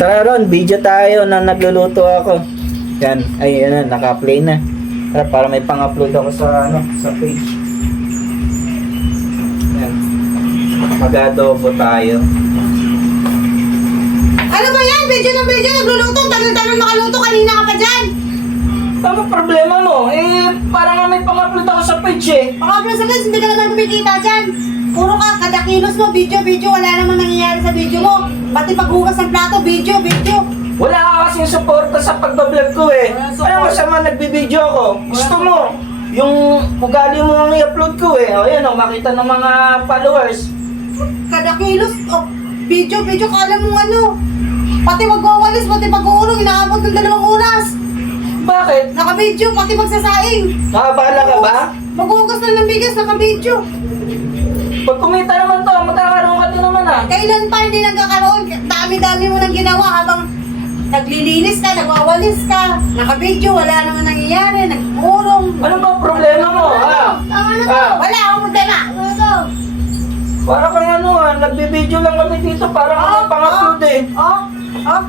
Tara Ron, video tayo na nagluluto ako. Yan, ay yan na, naka-play na. Tara, para may pang-upload ako sa sa page. Yan. Mag-adobo tayo. Ano ba yan? Video ng video, nagluluto. Tagal-tagal nakaluto, kanina ka pa dyan. Ano problema mo? Parang nga may pang-upload ako sa page eh. Pakapla sa guys, hindi ka naman kumikita dyan. Puro ka, kada kilos mo, video, wala namang nangyayari sa video mo. Pati paghugas ng plato, video. Wala ka kasing suporta sa pagbablog ko eh. Ano masama nagbibideo ako? Gusto mo? Yung ugali mo ang i-upload ko eh. O yan o, makita ng mga followers. Kada kilos, video, kala mong ano. Pati magwawalis, pati pag-uulong, inaabot ng 2 oras. Bakit? Naka-video, pati magsasaing. Nakabala ka ba? Maghugas na ng bigas, naka-video. Pag kumita naman to, magkakaroon ka din naman ah. Kailan pa hindi nagkakaroon? Dami-dami mo nang ginawa habang naglilinis ka, nagwawalis ka, naka-video, wala naman nangyayari, nag-urong. Ano ba problema mo ha? Wala akong problema. Para kang ano ah, nagbibideo lang kami dito para kami pang-upload eh.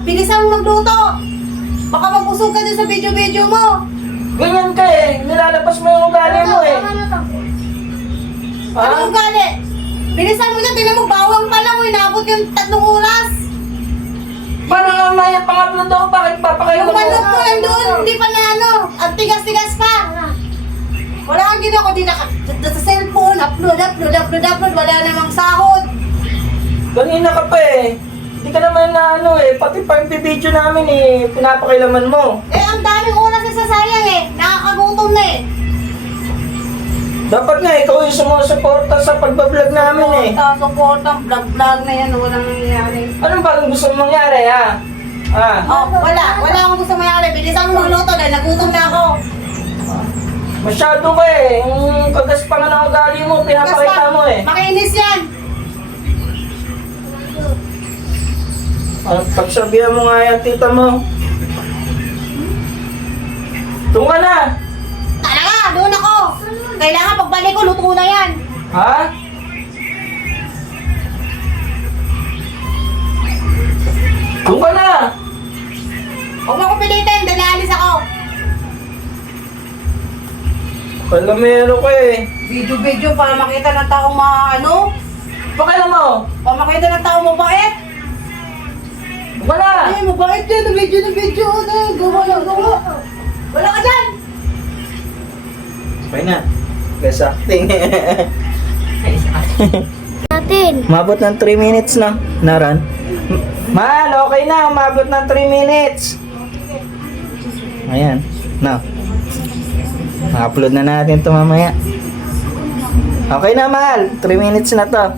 Bilisan mo magluto. Baka mabusog ka din sa video mo. Ganyan ka eh, nilalabas mo yung ugali mo eh. Ano ugali? Bilisan mo dyan, tingnan mo, bawang pa lang, inabot yung 3 oras. Paano nga may pang-upload ako, bakit papakayo Yung manok mo nandun, hindi pa na ano, ang tigas-tigas pa. Wala kang ginawa, kundi sa cellphone, upload, wala namang sahod. Kanina ka pa eh. Hindi ka naman na ano eh, pati pag video namin eh, pinapakailaman mo. Ang daming oras na sasayang eh, nakakagutom na eh. Dapat nga ikaw yung sumusuporta sa pagbablog namin eh. Suportang vlog na yan, walang nangyayari. Anong bagong gusto mong mangyari ha? Wala akong gusto mayari, bilisan mo magluto dahil nagutom na ako. Masyado ka eh, yung kagaspangan ng ugali mo, pinapakita mo eh. Makinis yan. Pagsabihan mo nga yan, tita mo. Doon ka na! Talaga, doon ako. Kailangan pagbalik ko, luto na yan. Ha? Doon ka na! Huwag mo akong pilitin, dahil alis ako. Palamero ka eh. Video para makita ng taong ano? Pakailan mo? Para makita ng taong mabait. Wala! Ay, mabait yan, na video. Gawa. Wala ka dyan. Okay na. Best acting. Natin. Umabot ng 3 minutes na. Naran. Man, okay na. Umabot ng 3 minutes. Ayan. Now. Ma-upload na natin ito mamaya. Okay na, mahal. 3 minutes na to.